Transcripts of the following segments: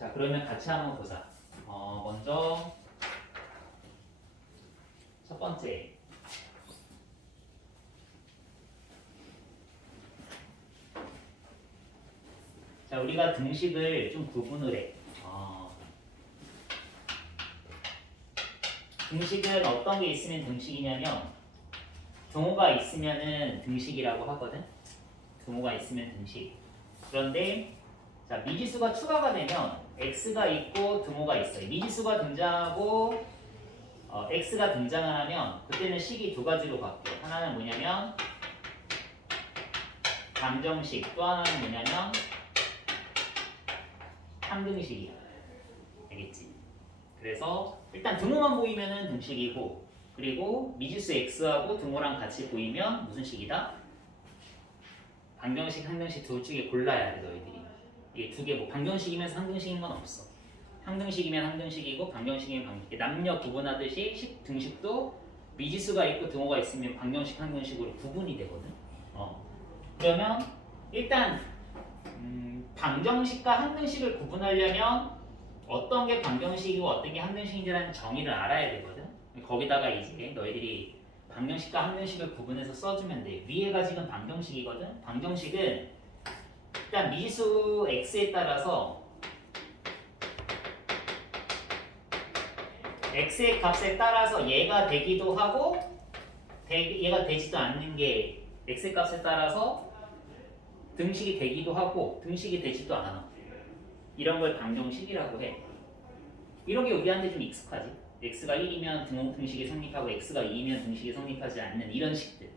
자, 그러면 같이 한번 보자. 먼저 첫 번째. 자, 우리가 등식을 좀 구분을 해. 등식은 어떤 게 있으면 등식이냐면 등호가 있으면은 등식이라고 하거든. 등호가 있으면 등식. 그런데 자, 미지수가 추가가 되면 x가 있고 등호가 있어요. 미지수가 등장하고 x가 등장을 하면 그때는 식이 두 가지로 바뀌어. 하나는 뭐냐면 방정식, 또 하나는 뭐냐면 항등식이야. 알겠지? 그래서 일단 등호만 보이면은 등식이고, 그리고 미지수 x하고 등호랑 같이 보이면 무슨 식이다? 방정식, 항등식 둘 중에 골라야 돼, 너희들이. 이게 두 개, 뭐 방정식이면서 항등식인 건 없어. 항등식이면 항등식이고 방정식이면 방정식. 남녀 구분하듯이 등식도 미지수가 있고 등호가 있으면 방정식, 항등식으로 구분이 되거든. 그러면 일단 방정식과 항등식을 구분하려면 어떤 게 방정식이고 어떤 게 항등식인지라는 정의를 알아야 되거든. 거기다가 이제 너희들이 방정식과 항등식을 구분해서 써주면 돼. 위에가 지금 방정식이거든. 방정식은 일단 미지수 x에 따라서 x의 값에 따라서 얘가 되기도 하고 얘가 되지도 않는 게 x의 값에 따라서 등식이 되기도 하고 등식이 되지도 않아. 이런 걸 방정식이라고 해. 이런 게 우리한테 좀 익숙하지. x가 1이면 등식이 성립하고 x가 2면 등식이 성립하지 않는 이런 식들.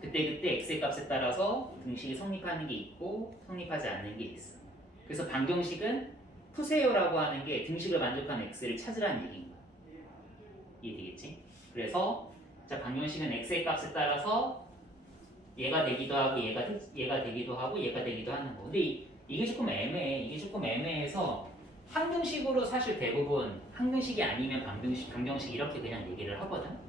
그때 x의 값에 따라서 등식이 성립하는 게 있고 성립하지 않는 게 있어. 그래서 방정식은 푸세요라고 하는 게 등식을 만족하는 x를 찾으라는 얘기인 거야. 이해되겠지? 그래서 자, 방정식은 x의 값에 따라서 얘가 되기도 하고 얘가 되기도 하고 얘가 되기도 하는 거. 근데 이게 조금 애매해. 이게 조금 애매해서 항등식으로 사실 대부분 항등식이 아니면 방정식 이렇게 그냥 얘기를 하거든.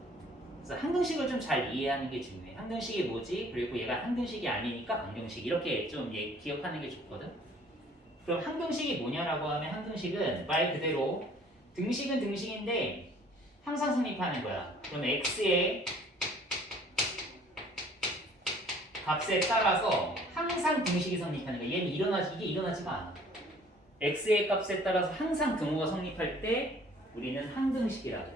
그래서 항등식을 좀 잘 이해하는 게 중요해. 항등식이 뭐지? 그리고 얘가 항등식이 아니니까 방정식 이렇게 좀 기억하는 게 좋거든. 그럼 항등식이 뭐냐라고 하면 항등식은 말 그대로 등식은 등식인데 항상 성립하는 거야. 그럼 x의 값에 따라서 항상 등식이 성립하는 거야. 얘는 이게 일어나지가 않아. x의 값에 따라서 항상 등호가 성립할 때 우리는 항등식이라고 해.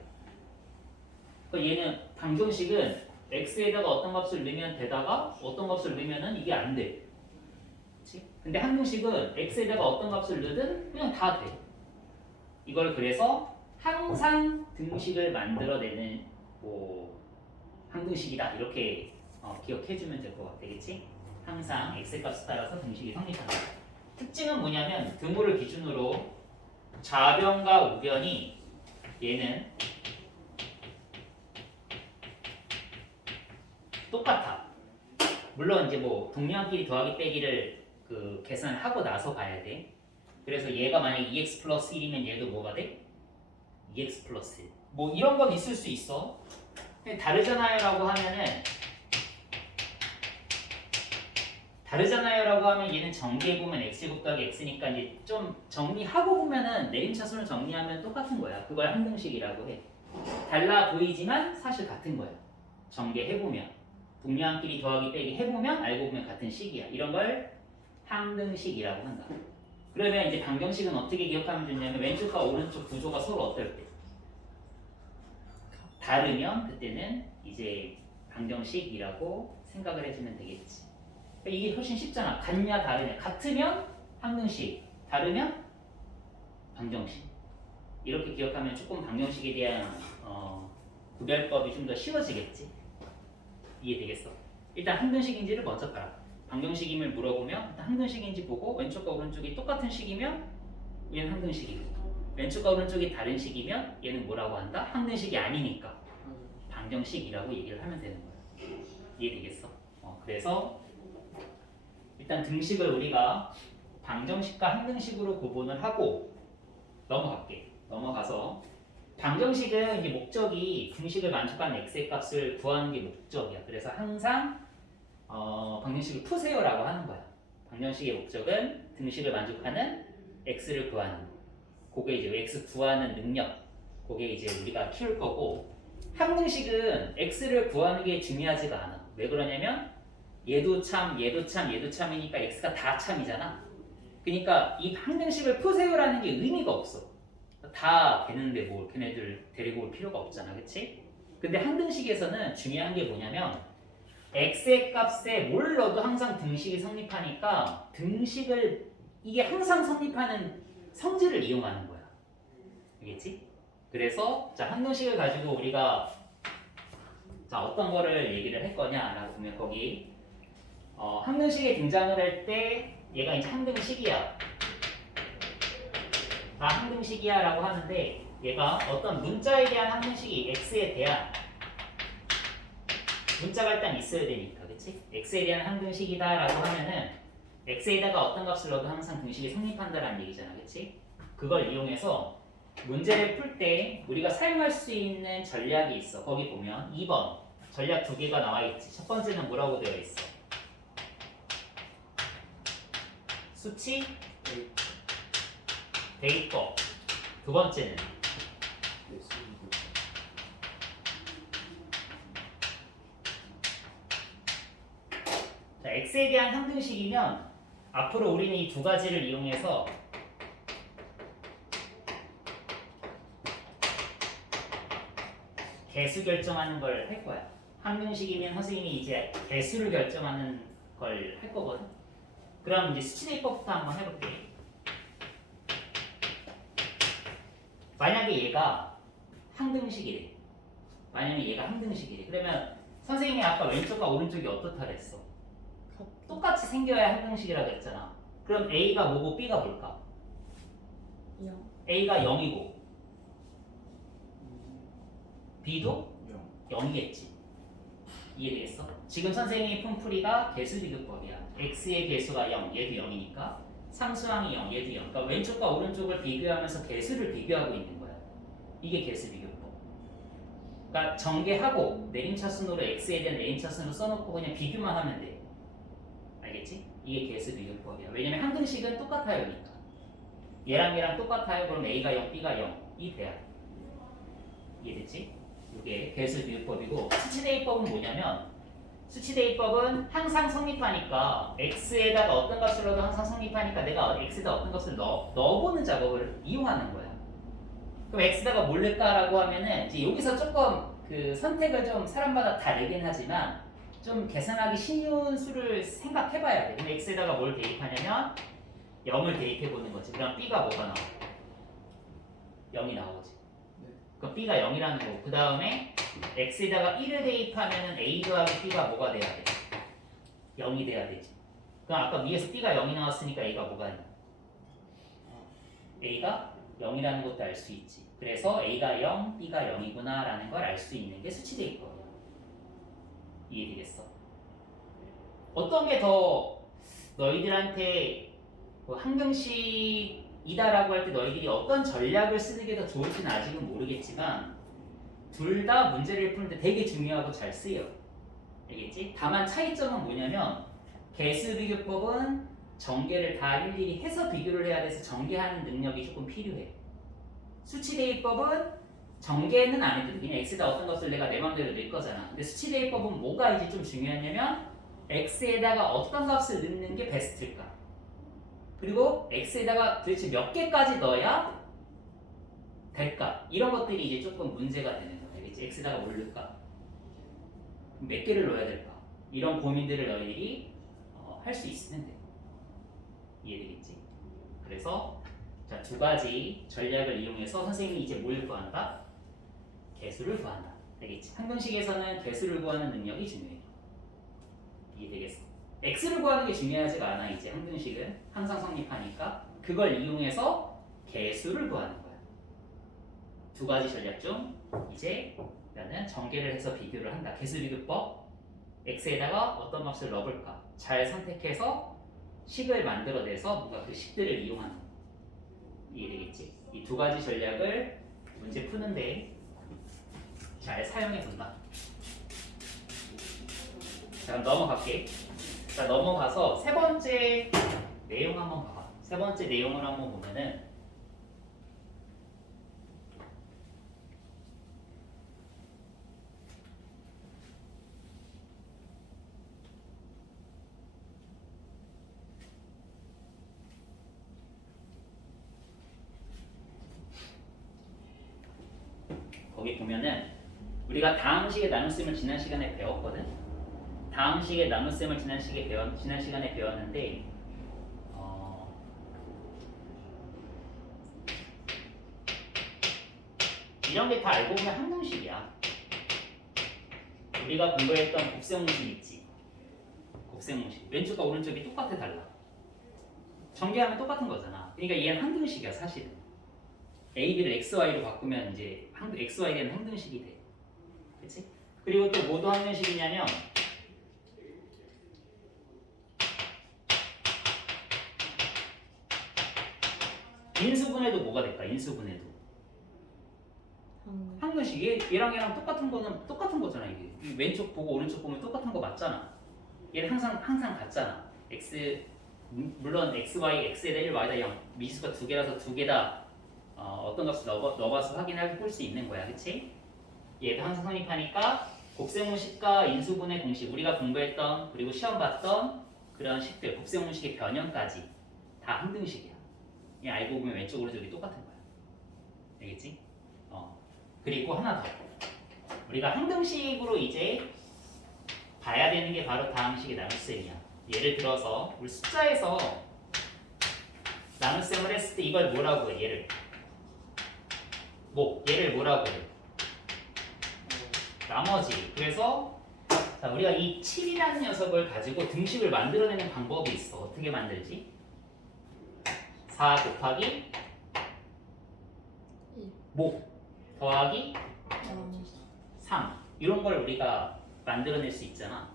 그러니까 얘는 방정식은 x에다가 어떤 값을 넣으면 되다가 어떤 값을 넣으면은 이게 안 돼. 그렇지? 근데 항등식은 x에다가 어떤 값을 넣든 그냥 다 돼. 이걸 그래서 항상 등식을 만들어내는 뭐 항등식이다 이렇게 기억해주면 될 것 같겠지? 항상 x 값에 따라서 등식이 성립한다. 특징은 뭐냐면 등호를 기준으로 좌변과 우변이 얘는 똑같아. 물론 이제 뭐 동량끼리 더하기 빼기를 계산을 하고 나서 봐야 돼. 그래서 얘가 만약 2x 플러스 1이면 얘도 뭐가 돼? 2x 플러스 1. 뭐 이런 건 있을 수 있어. 근데 다르잖아요라고 하면 얘는 정리해보면 x제곱 더하기 x니까 이제 좀 정리하고 보면은 내림차순을 정리하면 똑같은 거야. 그걸 항등식이라고 해. 달라 보이지만 사실 같은 거야. 전개해보면 동량끼리 더하기 빼기 해보면 알고 보면 같은 식이야. 이런 걸 항등식이라고 한다. 그러면 이제 방정식은 어떻게 기억하면 좋냐면 왼쪽과 오른쪽 구조가 서로 어떨 때 다르면 그때는 이제 방정식이라고 생각을 해주면 되겠지. 이게 훨씬 쉽잖아. 같냐 다르냐. 같으면 항등식, 다르면 방정식. 이렇게 기억하면 조금 방정식에 대한 구별법이 좀 더 쉬워지겠지. 이해되겠어? 일단 항등식인지를 먼저 봐라. 방정식임을 물어보면 일단 항등식인지 보고 왼쪽과 오른쪽이 똑같은 식이면 얘는 항등식이고 왼쪽과 오른쪽이 다른 식이면 얘는 뭐라고 한다? 항등식이 아니니까 방정식이라고 얘기를 하면 되는 거야. 이해되겠어? 그래서 일단 등식을 우리가 방정식과 항등식으로 구분을 하고 넘어가서 방정식은 이제 목적이 등식을 만족하는 x의 값을 구하는 게 목적이야. 그래서 항상 방정식을 푸세요라고 하는 거야. 방정식의 목적은 등식을 만족하는 x를 구하는 거. 그게 이제 x 구하는 능력. 그게 이제 우리가 키울 거고 항등식은 x를 구하는 게 중요하지가 않아. 왜 그러냐면 얘도 참, 얘도 참, 얘도 참이니까 x가 다 참이잖아. 그러니까 이 항등식을 푸세요라는 게 의미가 없어. 다 되는데 뭐 걔네들 데리고 올 필요가 없잖아, 그치? 근데 항등식에서는 중요한 게 뭐냐면 x의 값에 뭘 넣어도 항상 등식이 성립하니까 등식을 이게 항상 성립하는 성질을 이용하는 거야. 알겠지? 그래서 자 항등식을 가지고 우리가 자 어떤 거를 얘기를 할 거냐라고 보면 거기 항등식에 등장을 할 때 얘가 이제 항등식이야. 다 항등식이야 라고 하는데 얘가 어떤 문자에 대한 항등식이 x에 대한 문자가 일단 있어야 되니까 그치? x에 대한 항등식이다 라고 하면은 x에다가 어떤 값을 넣어도 항상 등식이 성립한다라는 얘기잖아 그치? 그걸 이용해서 문제를 풀 때 우리가 사용할 수 있는 전략이 있어. 거기 보면 2번 전략 두 개가 나와 있지. 첫 번째는 뭐라고 되어 있어? 수치 대입법. 두 번째는 자, x에 대한 항등식이면 앞으로 우리는 이 두 가지를 이용해서 개수 결정하는 걸 할 거야. 항등식이면 선생님이 이제 개수를 결정하는 걸 할 거거든. 그럼 이제 수치대입법부터 한번 해볼게. 만약에 얘가 항등식이래. 만약에 얘가 항등식이래. 그러면 선생님이 아까 왼쪽과 오른쪽이 어떻다 그랬어? 똑같이 생겨야 항등식이라고 했잖아. 그럼 A가 뭐고 B가 뭘까? 0. A가 0이고 B도 0이겠지. 이해되겠어? 지금 선생님이 푼 풀이가 개수비교법이야. X의 개수가 0, 얘도 0이니까 상수항이 0, 얘도 0. 그러니까 왼쪽과 오른쪽을 비교하면서 개수를 비교하고 있는 거야. 이게 개수비교법. 그러니까 전개하고 내림차순으로 X에 대한 내림차순으로 써놓고 그냥 비교만 하면 돼. 알겠지? 이게 개수비교법이야. 왜냐면 항등식은 똑같아요. 그러니까. 얘랑 똑같아요. 그럼 A가 0, B가 0이 돼야 돼. 이해됐지? 이게 개수비교법이고 수치대입법은 뭐냐면 수치대입법은 항상 성립하니까 x에다가 어떤 값을 넣어도 항상 성립하니까 내가 x에다 어떤 값을 넣어보는 작업을 이용하는 거야. 그럼 x에다가 뭘 넣을까라고 하면은 이제 여기서 조금 그 선택을 좀 사람마다 다르긴 하지만 좀 계산하기 쉬운 수를 생각해봐야 돼. 그럼 x에다가 뭘 대입하냐면 0을 대입해보는 거지. 그럼 b가 뭐가 나와? 0이 나오지. 그럼 b가 0이라는 거고 그 다음에 x에다가 1을 대입하면 a 더하기 b가 뭐가 돼야 돼? 0이 돼야 되지. 그럼 아까 위에서 b가 0이 나왔으니까 a가 뭐가 있나? a가 0이라는 것도 알 수 있지. 그래서 a가 0, b가 0이구나 라는 걸 알 수 있는 게 수치대입법이야. 이해되겠어? 어떤 게 더 너희들한테 뭐 항등식이다라고 할 때 너희들이 어떤 전략을 쓰는 게 더 좋을지는 아직은 모르겠지만 둘 다 문제를 푸는데 되게 중요하고 잘 쓰여. 알겠지? 다만 차이점은 뭐냐면 개수비교법은 전개를 다 일일이 해서 비교를 해야 돼서 전개하는 능력이 조금 필요해. 수치대입법은 전개는 안 해도 돼. 그냥 x에다 어떤 것을 내가 내 맘대로 넣을 거잖아. 근데 수치대입법은 뭐가 이제 좀 중요하냐면 x에다가 어떤 값을 넣는 게 베스트일까? 그리고 x에다가 도대체 몇 개까지 넣어야 될까? 이런 것들이 이제 조금 문제가 되는 거야. 알겠지? x에다가 뭘 넣을까? 몇 개를 넣어야 될까? 이런 고민들을 너희들이 할 수 있으면 돼. 이해되겠지? 그래서 자, 두 가지 전략을 이용해서 선생님이 이제 뭘 구한다? 개수를 구한다. 알겠지? 항등식에서는 개수를 구하는 능력이 중요해. 이해되겠어? x를 구하는 게 중요하지가 않아. 이제 항등식은 항상 성립하니까 그걸 이용해서 개수를 구하는 거야. 두 가지 전략 중 이제 나는 전개를 해서 비교를 한다. 개수비교법 x에다가 어떤 값을 넣어볼까? 잘 선택해서 식을 만들어내서 뭔가 그 식들을 이용하는 거야. 이해되겠지? 이 두 가지 전략을 문제 푸는데 잘 사용해 본다. 자, 그럼 넘어갈게. 자, 넘어가서 세 번째 내용 한번 봐봐. 세 세 번째 내용을 한번 보면은 거기 보면은 우리가 다음식의 나눗셈을 지난 시간에 배웠거든. 다음식의 나눗셈을 지난 시간에 배웠는데 이런 게 다 알고 보면 항등식이야. 우리가 공부했던 곱셈공식 있지. 곱셈공식 왼쪽과 오른쪽이 똑같아 달라. 전개하면 똑같은 거잖아. 그러니까 얘는 항등식이야 사실은. A, B를 X, Y로 바꾸면 이제 X, Y에 대한 항등식이 돼. 그치? 그리고 또 뭐도 항등식이냐면 인수분해도 뭐가 될까? 인수분해도 항등식. 얘랑 똑같은 거는 똑같은 거잖아. 이게 왼쪽 보고 오른쪽 보면 똑같은 거 맞잖아. 얘는 항상 같잖아. X 물론 X, Y, X에다 1, Y다 0 미지수가 두 개라서 두 개 다 어떤 값을 넣어봐서 확인해 볼 수 있는 거야. 그치? 얘도 항상 성립하니까 곱셈공식과 인수분해 공식 우리가 공부했던 그리고 시험 봤던 그런 식들 곱셈공식의 변형까지 다 항등식이야. 얘 알고 보면 왼쪽 오른쪽이 똑같은 거야. 알겠지? 그리고 하나 더 우리가 항등식으로 이제 봐야 되는 게 바로 다음식의 나눗셈이야. 예를 들어서 우리 숫자에서 나눗셈을 했을 때 이걸 뭐라고 해? 얘를 뭐라고 해? 나머지. 그래서 자, 우리가 이 7이라는 녀석을 가지고 등식을 만들어내는 방법이 있어. 어떻게 만들지? 4 곱하기 더하기 3 이런 걸 우리가 만들어낼 수 있잖아.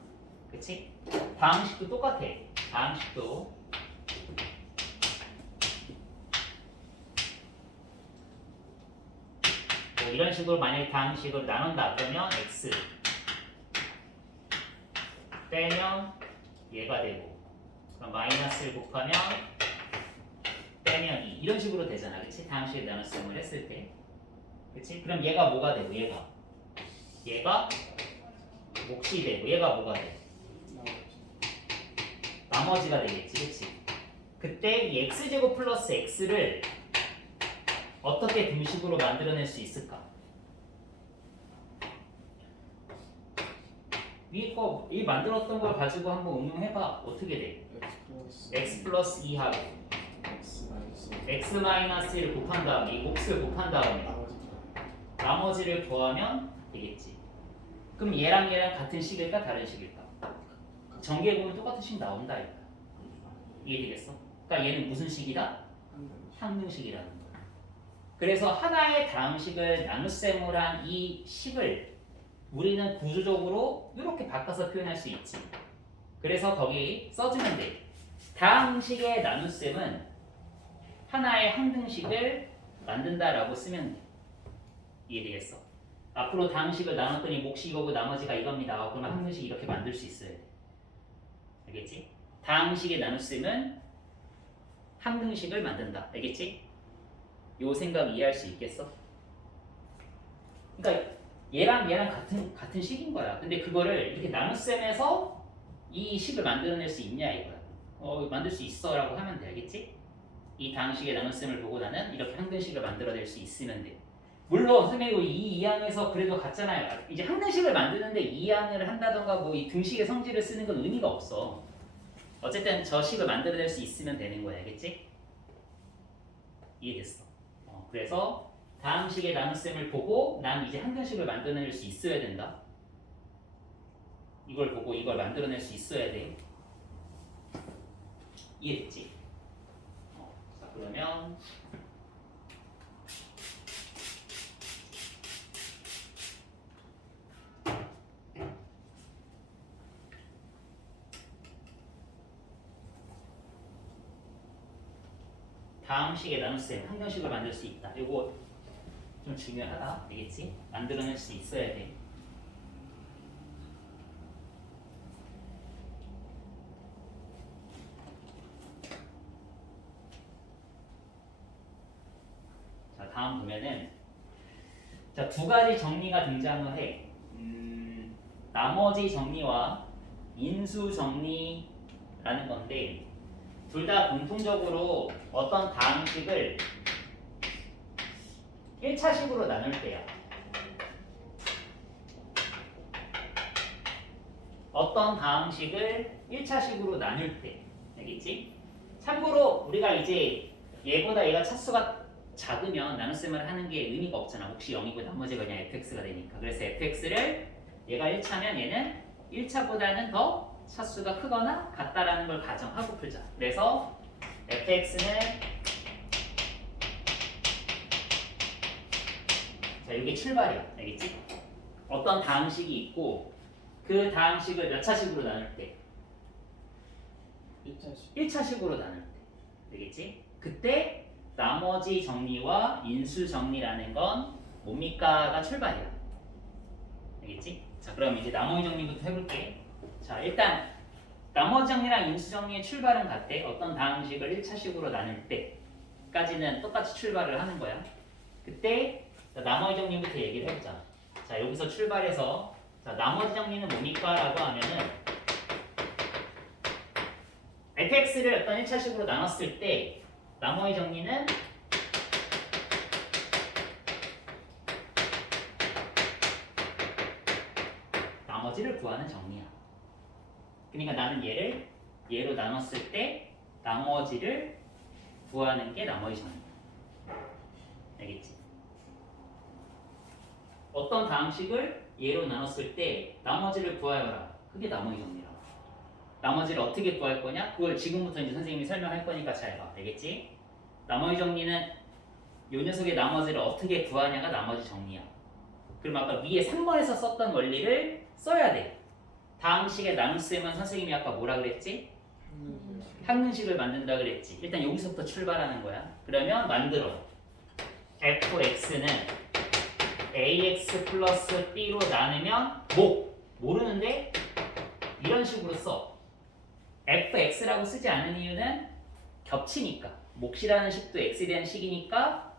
그치? 다음식도 똑같아. 다음식도 이런 식으로 만약에 다음식으로 나눈다 그러면 x 빼면 얘가 되고 그럼 마이너스를 곱하면 빼면 2 이런 식으로 되잖아. 그치? 다음식에 나눗셈을 했을 때 그치? 그럼 얘가 뭐가 되고 얘가 몫이 되고 얘가 뭐가 돼? 나머지가 되겠지. 그치? 그때 이 x제곱 플러스 x를 어떻게 등식으로 만들어낼 수 있을까? 이 만들었던 걸 가지고 한번 응용해봐. 어떻게 돼? x 플러스 2하고 x 마이너스 1을 곱한 다음에 이 몫을 곱한 다음에 나머지를 더하면 되겠지. 그럼 얘랑 같은 식일까 다른 식일까? 전개해 보면 똑같은 식 나온다 이거야. 이해되겠어? 그러니까 얘는 무슨 식이다? 항등식이라는 거야. 그래서 하나의 다음식을 나눗셈을 한 이 식을 우리는 구조적으로 이렇게 바꿔서 표현할 수 있지. 그래서 거기 써주면 돼. 다음식의 나눗셈은 하나의 항등식을 만든다라고 쓰면 돼. 이해되겠어? 앞으로 다음식을 나눴더니 몫이 이거고 나머지가 이겁니다. 그러면 항등식 이렇게 만들 수 있어야 돼. 알겠지? 다음식의 나눗셈은 항등식을 만든다. 알겠지? 요 생각 이해할 수 있겠어? 그러니까 얘랑 같은 식인 거야. 근데 그거를 이렇게 나눗셈에서 이 식을 만들어낼 수 있냐 이거야. 만들 수 있어라고 하면 돼. 알겠지? 이 다음식의 나눗셈을 보고 나는 이렇게 항등식을 만들어낼 수 있으면 돼. 물론 선생님 이 2항에서 그래도 같잖아요. 이제 항등식을 만드는데 2항을 한다던가 뭐 이 등식의 성질을 쓰는 건 의미가 없어. 어쨌든 저 식을 만들어낼 수 있으면 되는 거야. 알겠지? 이해됐어. 그래서 다음식의 나눗셈을 보고 난 이제 항등식을 만들어낼 수 있어야 된다. 이걸 보고 이걸 만들어낼 수 있어야 돼. 이해됐지? 자 그러면 다음식의 나눗셈 항등식을 만들 수 있다. 이거 좀 중요하다. 알겠지? 만들어낼 수 있어야 돼. 다음 보면은 자, 두 가지 정리가 등장을 해. 나머지 정리와 인수 정리라는 건데 둘 다 공통적으로 어떤 다항식을 1차식으로 나눌 때야. 어떤 다항식을 1차식으로 나눌 때. 알겠지? 참고로 우리가 이제 얘보다 얘가 차수가 작으면 나눗셈을 하는 게 의미가 없잖아. 혹시 0이고 나머지가 그냥 fx가 되니까. 그래서 fx를 얘가 1차면 얘는 1차보다는 더 차수가 크거나 같다라는 걸 가정하고 풀자. 그래서 fx는 자, 이게 출발이야. 알겠지? 어떤 다항식이 있고 그 다항식을 몇 차식으로 나눌 때? 1차식으로 나눌 때. 알겠지? 그때 나머지 정리와 인수 정리라는 건 뭡니까가 출발이야. 알겠지? 자, 그럼 이제 나머지 정리부터 해볼게. 자, 일단 나머지 정리랑 인수 정리의 출발은 같대. 어떤 다항식을 1차식으로 나눌 때까지는 똑같이 출발을 하는 거야. 그때 나머지 정리부터 얘기를 해보자. 자, 여기서 출발해서 자, 나머지 정리는 뭡니까? 라고 하면은 fx를 어떤 1차식으로 나눴을 때 나머지 정리는 나머지를 구하는 정리야. 그러니까 나는 얘를 얘로 나눴을 때 나머지를 구하는 게 나머지 정리야. 알겠지? 어떤 다항식을 얘로 나눴을 때 나머지를 구하여라. 그게 나머지 정리라. 나머지를 어떻게 구할 거냐? 그걸 지금부터 이제 선생님이 설명할 거니까 잘 봐. 알겠지? 나머지 정리는 요 녀석의 나머지를 어떻게 구하냐가 나머지 정리야. 그럼 아까 위에 3번에서 썼던 원리를 써야 돼. 다항식의 나눗셈은 선생님이 아까 뭐라 그랬지? 항등식을 만든다 그랬지. 일단 여기서부터 출발하는 거야. 그러면 만들어. fx는 ax 플러스 b로 나누면 모르는데 이런 식으로 써. fx라고 쓰지 않은 이유는 겹치니까. 몫이라는 식도 x에 대한 식이니까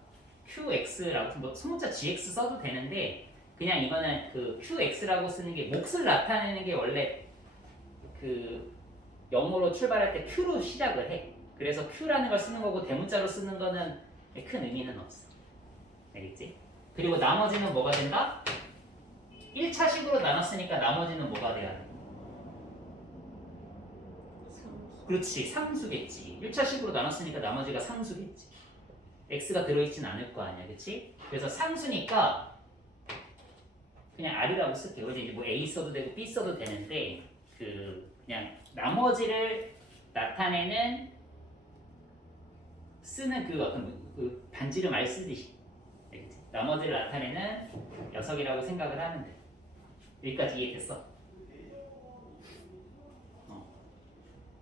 qx라고 뭐 소문자 gx 써도 되는데 그냥 이거는 그 qx라고 쓰는 게 몫을 나타내는 게 원래 그 영어로 출발할 때 q로 시작을 해. 그래서 q라는 걸 쓰는 거고 대문자로 쓰는 거는 큰 의미는 없어. 알겠지? 그리고 나머지는 뭐가 된다? 1차식으로 나눴으니까 나머지는 뭐가 돼야 돼? 그렇지, 상수겠지. 1차식으로 나눴으니까 나머지가 상수겠지. x가 들어있진 않을 거 아니야, 그렇지? 그래서 상수니까 그냥 r이라고 쓸게요. 그래서 이제 뭐 a 써도 되고 b 써도 되는데 그냥 나머지를 나타내는 쓰는 그 어떤 그 반지름 알 쓰듯이, 알겠지? 나머지를 나타내는 녀석이라고 생각을 하면 돼. 여기까지 이해됐어?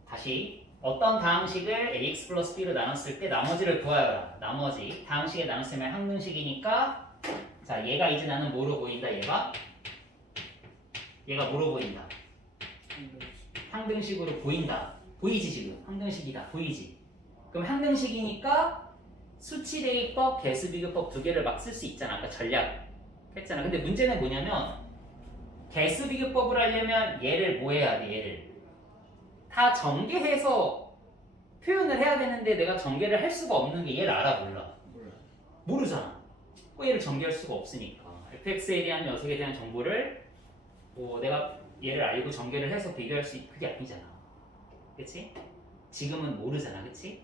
다시 어떤 다항식을 ax 플러스 b로 나눴을 때 나머지를 구하여라. 나머지 다항식에 나눴으면 항등식이니까 자, 얘가 이제 나는 뭐로 보인다? 얘가 뭐로 보인다? 항등식으로 보인다. 보이지 지금? 항등식이다. 보이지? 그럼 항등식이니까 수치 대입법, 개수 비교법 두 개를 막 쓸 수 있잖아. 아까 전략 했잖아. 근데 문제는 뭐냐면 개수 비교법을 하려면 얘를 뭐 해야 돼? 얘를 다 전개해서 표현을 해야 되는데 내가 전개를 할 수가 없는 게 얘를 알아 몰라? 모르잖아. 얘를 전개할 수가 없으니까 fx에 대한 녀석에 대한 정보를 내가 얘를 알고 전개를 해서 비교할 수 있는 그게 아니잖아. 그치? 지금은 모르잖아. 그치?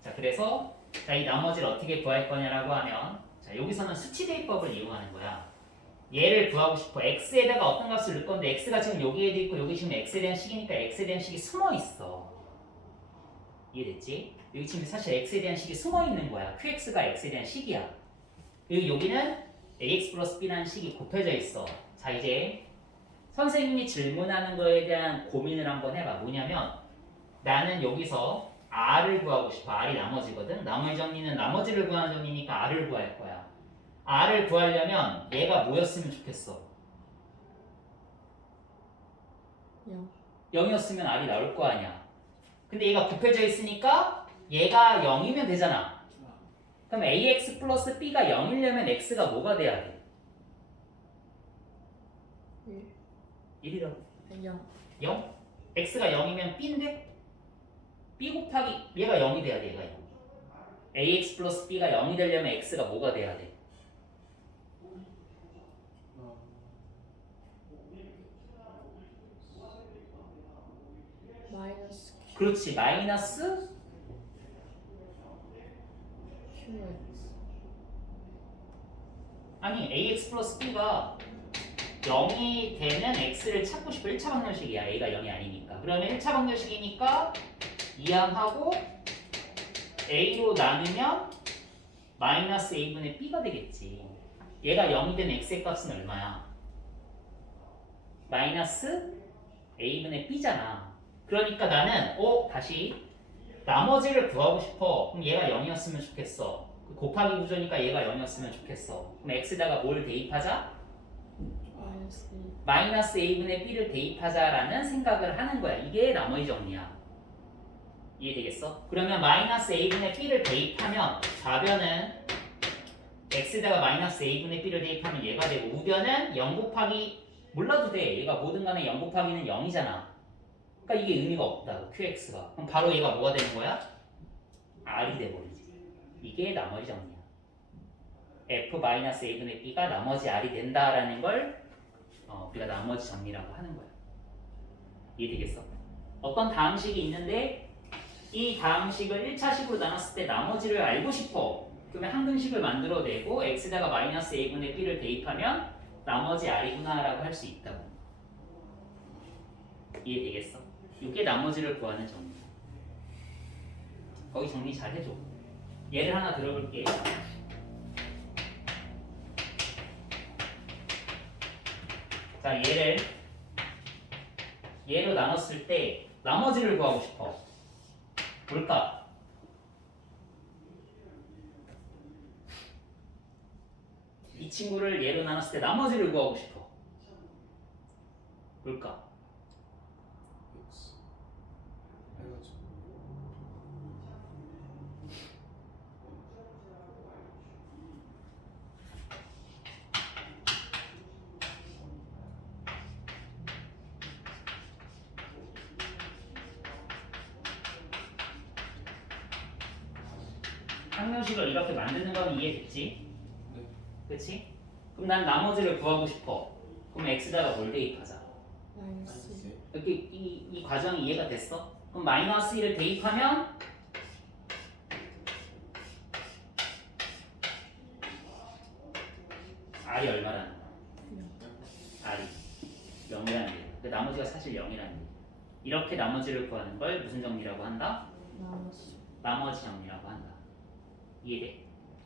자, 그래서 자, 이 나머지를 어떻게 구할 거냐라고 하면 자, 여기서는 수치 대입법을 이용하는 거야. 얘를 구하고 싶어. x에다가 어떤 값을 넣을 건데 x가 지금 여기에도 있고 여기 지금 x에 대한 식이니까 x에 대한 식이 숨어 있어. 이해됐지? 여기 지금 사실 x에 대한 식이 숨어 있는 거야. qx가 x에 대한 식이야. 그리고 여기는 ax 플러스 b라는 식이 곱해져 있어. 자, 이제 선생님이 질문하는 거에 대한 고민을 한번 해봐. 뭐냐면 나는 여기서 r을 구하고 싶어. r이 나머지거든. 나머지 정리는 나머지를 구하는 정리니까 r을 구할 거야. r을 구하려면 얘가 뭐였으면 좋겠어? 0. 0이었으면 r이 나올 거 아니야. 근데 얘가 곱해져 있으니까 얘가 0이면 되잖아. 그럼 ax 플러스 b가 0이려면 x가 뭐가 돼야 돼? 1. 1이라고. 0. 0? x가 0이면 b인데? b 곱하기 얘가 0이 돼야 돼. 얘가 0. ax 플러스 b가 0이 되려면 x가 뭐가 돼야 돼? 마이너스 그렇지. 마이너스 QX. 아니 ax 플러스 b가 0이 되는 x를 찾고 싶어. 1차 방정식이야. a가 0이 아니니까. 그러면 1차 방정식이니까 이항하고 a로 나누면 마이너스 a분의 b가 되겠지. 얘가 0이 된 x의 값은 얼마야? 마이너스 a분의 b잖아. 그러니까 나는 다시 나머지를 구하고 싶어. 그럼 얘가 0이었으면 좋겠어. 곱하기 구조니까 얘가 0이었으면 좋겠어. 그럼 x에다가 뭘 대입하자? 마이너스 2. 마이너스 a분의 b를 대입하자라는 생각을 하는 거야. 이게 나머지 정리야. 이해되겠어? 그러면 마이너스 a분의 b를 대입하면 좌변은 x에다가 마이너스 a분의 b를 대입하면 얘가 되고 우변은 0 곱하기 몰라도 돼. 얘가 뭐든 간에 0 곱하기는 0이잖아. 그러니까 이게 의미가 없다고 qx가. 그럼 바로 얘가 뭐가 되는 거야? r이 돼버리지. 이게 나머지 정리야. f-a분의 b가 나머지 r이 된다라는 걸 우리가 나머지 정리라고 하는 거야. 이해되겠어? 어떤 다항식이 있는데 이 다항식을 1차식으로 나눴을 때 나머지를 알고 싶어. 그러면 항등식을 만들어내고 x에다가 마이너스 a분의 b를 대입하면 나머지 r이구나 라고 할 수 있다고. 이해되겠어? 이게 나머지를 구하는 정리야. 거기 정리 잘 해줘. 예를 하나 들어볼게. 자, 얘로 나눴을 때 나머지를 구하고 싶어. 뭘까? 이 친구를 얘로 나눴을 때 나머지를 구하고 싶어. 뭘까? 항등식을 이렇게 만드는 건 이해됐지? 네. 그치? 그럼 난 나머지를 구하고 싶어. 그럼 x에다가 뭘 대입하자. 마이너스 2. 이렇게 이 과정이 이해가 됐어? 그럼 마이너스 1을 대입하면 r이 얼마라는 거야? 0. r이 0이라는 얘기야. 그 나머지가 사실 0이라는 얘기야. 이렇게 나머지를 구하는 걸 무슨 정리라고 한다? 나머지. 나머지 정리라고 한다. 이해돼?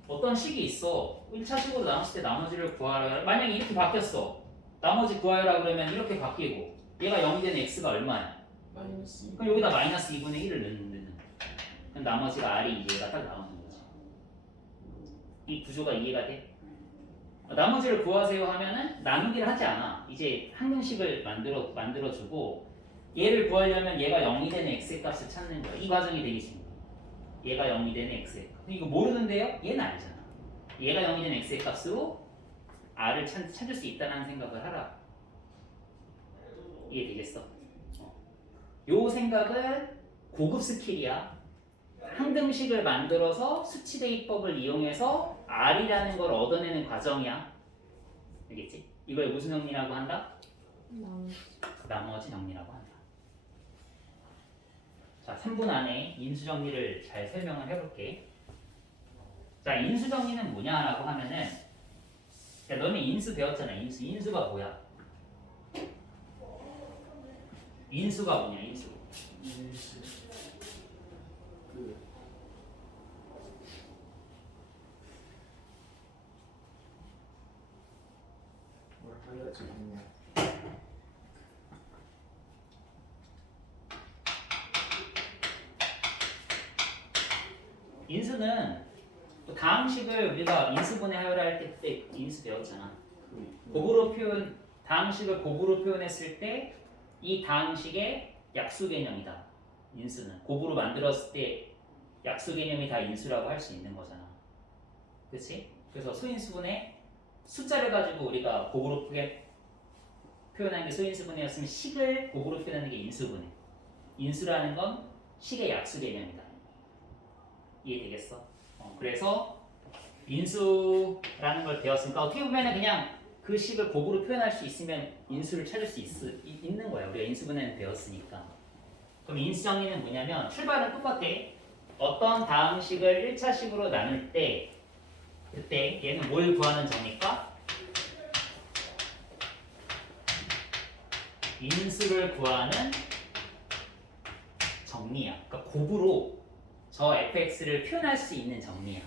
어떤 식이 있어. 1차식으로 나눴을 때 나머지를 구하라. 만약에 이렇게 바뀌었어. 나머지 구하라 그러면 이렇게 바뀌고 얘가 0이 되는 x가 얼마야? 마이너스 2. 그럼 여기다 마이너스 2분의 1을 넣는 거야. 그럼 나머지가 r이 얘가 딱 나오는 거지. 이 구조가 이해가 돼? 나머지를 구하세요 하면은 나누기를 하지 않아. 이제 항등식을 만들어주고 얘를 구하려면 얘가 0이 되는 x의 값을 찾는 거야. 이 과정이 되겠습니다. 얘가 0이 되는 x의 값. 이거 모르는데요? 얘는 알잖아. 얘가 0이 되는 x의 값으로 r을 찾을 수 있다는 생각을 하라. 이해되겠어? 요 생각은 고급 스킬이야. 항등식을 만들어서 수치 대입법을 이용해서 r이라는 걸 얻어내는 과정이야. 알겠지? 이걸 무슨 정리라고 한다? 나머지. 나머지 정리라고 한다. 자, 3분 안에 인수 정리를 잘 설명을 해볼게. 자, 인수 정리는 뭐냐라고 하면은, 야, 너네 인수 배웠잖아. 인수가 뭐야? 인수가 뭐냐? 인수. 뭘 알려줘 그냥. 인수는 다항식을 우리가 인수분해 하열할 때 인수 배웠잖아. 곱으로 다항식을 곱으로 표현했을 때 이 다항식의 약수 개념이다. 인수는 곱으로 만들었을 때 약수 개념이 다 인수라고 할 수 있는 거잖아. 그치? 그래서 소인수분해 숫자를 가지고 우리가 곡으로 표현하는 게 소인수분해였으면 식을 곡으로 표현하는 게 인수분해. 인수라는 건 식의 약수 개념이다. 이해되겠어? 그래서 인수라는 걸 배웠으니까 어떻게 보면은 그냥 그 식을 곡으로 표현할 수 있으면 인수를 찾을 수 있는 거야. 우리가 인수분해는 배웠으니까. 그럼 인수 정리는 뭐냐면 출발은 똑같아. 어떤 다음식을 1차식으로 나눌 때 그때 얘는 뭘 구하는 정리일까? 인수를 구하는 정리야. 그러니까 곡으로 저 fx를 표현할 수 있는 정리야.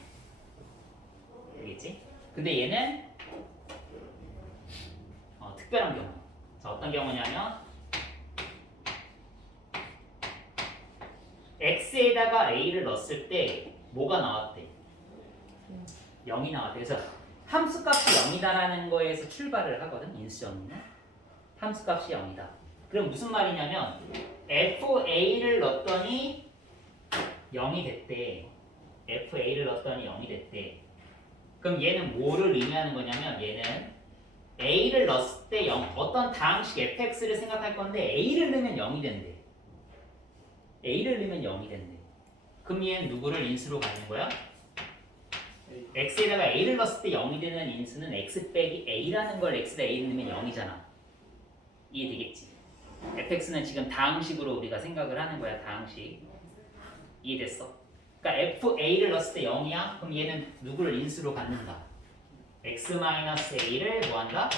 알겠지? 근데 얘는 특별한 경우. 자, 어떤 경우냐면 x에다가 a를 넣었을 때 뭐가 나왔대? 0이 나왔대. 그래서 함수값이 0이다라는 거에서 출발을 하거든. 인수정리는 함수값이 0이다. 그럼 무슨 말이냐면 fa를 넣었더니 0이 됐대. fa를 넣었더니 0이 됐대. 그럼 얘는 뭐를 의미하는 거냐면 얘는 a를 넣었을 때 0, 어떤 다음식 fx를 생각할 건데 a를 넣으면 0이 된대. a를 넣으면 0이 된대. 그럼 얘는 누구를 인수로 가는 거야? x에다가 a를 넣었을 때 0이 되는 인수는 x 빼기 a라는 걸 x에다 a를 넣으면 0이잖아. 이해되겠지? fx는 지금 다항식으로 우리가 생각을 하는 거야. 다항식. 이해됐어? 그러니까 fa를 넣었을 때 0이야? 그럼 얘는 누구를 인수로 갖는다? x-a를 뭐한다?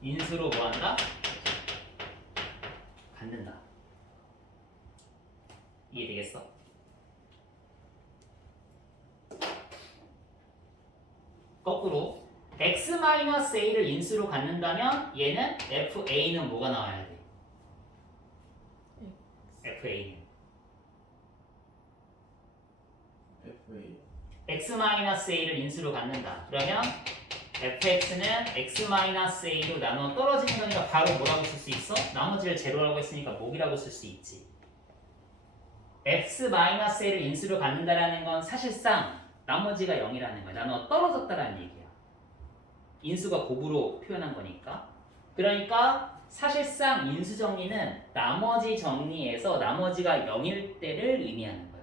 인수로 뭐한다? 갖는다. 이해되겠어? 거꾸로 x-a를 인수로 갖는다면 얘는 fa는 뭐가 나와야 돼? fa는 x-a를 인수로 갖는다. 그러면 fx는 x-a로 나눠 떨어지는 거니까 바로 뭐라고 쓸 수 있어? 나머지를 제로라고 했으니까 목이라고 쓸 수 있지. x-a를 인수로 갖는다라는 건 사실상 나머지가 0이라는 거야. 나눠 떨어졌다라는 얘기야. 인수가 곱으로 표현한 거니까. 그러니까 사실상 인수 정리는 나머지 정리에서 나머지가 0일 때를 의미하는 거야.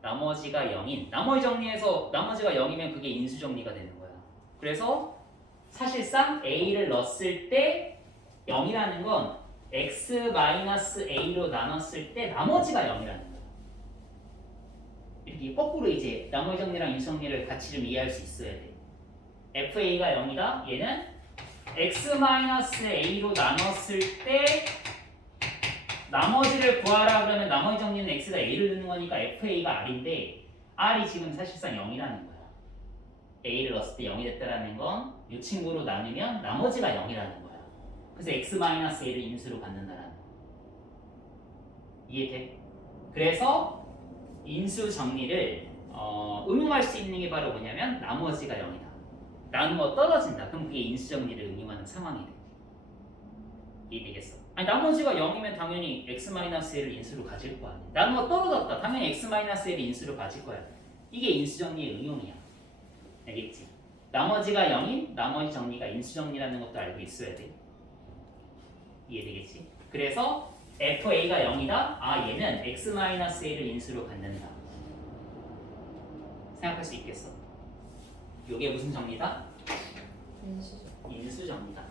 나머지가 0인 나머지 정리에서 나머지가 0이면 그게 인수 정리가 되는 거야. 그래서 사실상 a를 넣었을 때 0이라는 건 x-a로 나눴을 때 나머지가 0이라는 거야. 이렇게 거꾸로 이제 나머지 정리랑 인수 정리를 같이 좀 이해할 수 있어야 돼. fa가 0이다. 얘는 x-a로 나눴을 때 나머지를 구하라 그러면 나머지 정리는 x가 a를 넣는 거니까 fa가 r인데 r이 지금 사실상 0이라는 거야. a를 넣었을 때 0이 됐다라는 건 이 친구로 나누면 나머지가 0이라는 거야. 그래서 x-a를 인수로 갖는다라는 거. 이해돼? 그래서 인수 정리를 응용할 수 있는 게 바로 뭐냐면 나머지가 0이다. 나누어 떨어진다. 그럼 그게 인수 정리를 응용하는 상황이 돼. 이해되겠어? 아니 나머지가 0이면 당연히 x-a를 인수로 가질 거 아니야. 나누어 떨어졌다. 당연히 x-a를 인수로 가질 거야. 이게 인수 정리의 응용이야. 알겠지? 나머지가 0인 나머지 정리가 인수 정리라는 것도 알고 있어야 돼. 이해되겠지? 그래서 fa가 0이다. 아 얘는 x-a를 인수로 갖는다. 생각할 수 있겠어? 이게 무슨 정리다? 인수 정리다.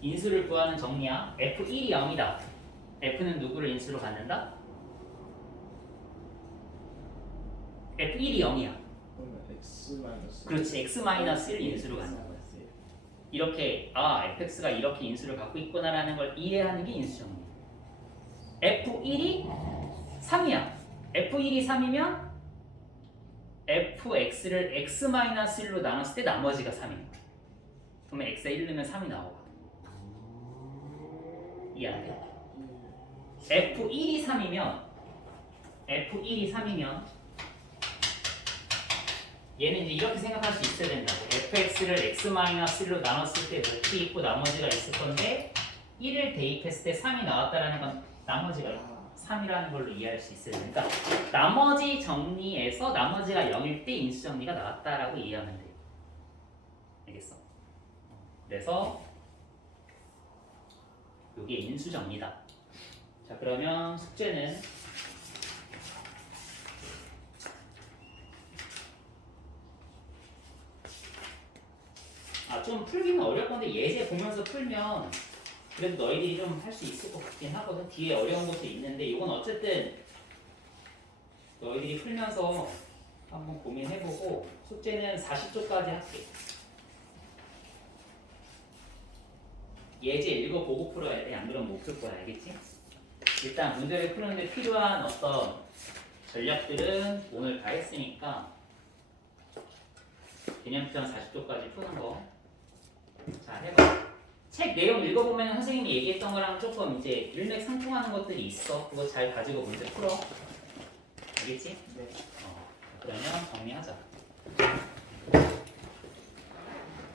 인수를 구하는 정리야. f1이 0이다. f는 누구를 인수로 갖는다? f1이 0이야. 그렇지. x-를 인수로 갖는 거야. 이렇게 fx가 이렇게 인수를 갖고 있구나라는 걸 이해하는 게 인수 정리. f1이 3이야. f1이 3이면 fx를 x-1로 나눴을 때 나머지가 3이야. 그러면 x에 1 넣으면 3이 나오고. 이해하냐? f1이 3이면 얘는 이제 이렇게 생각할 수 있어야 된다고. fx를 x-1로 나눴을 때 몫이 있고 나머지가 있을 건데 1을 대입했을 때 3이 나왔다라는 건 나머지가 3이라는 걸로 이해할 수 있어요. 그러니까 나머지 정리에서 나머지가 0일 때 인수 정리가 나왔다라고 이해하면 돼요. 알겠어? 그래서 이게 인수 정리다. 자, 그러면 숙제는 좀 풀기는 어려울 건데 예제 보면서 풀면 그래도 너희들이 좀 할 수 있을 것 같긴 하거든. 뒤에 어려운 것도 있는데 이건 어쨌든 너희들이 풀면서 한번 고민해보고 숙제는 40쪽까지 할게. 예제 읽어보고 풀어야 돼. 안 그러면 못 풀 거야. 알겠지? 일단 문제를 푸는데 필요한 어떤 전략들은 오늘 다 했으니까 개념편 40쪽까지 푸는 거 잘 해봐. 책 내용 읽어보면 선생님이 얘기했던 거랑 조금 이제 일맥상통하는 것들이 있어. 그거 잘 가지고 문제 풀어. 알겠지? 네. 그러면 정리하자.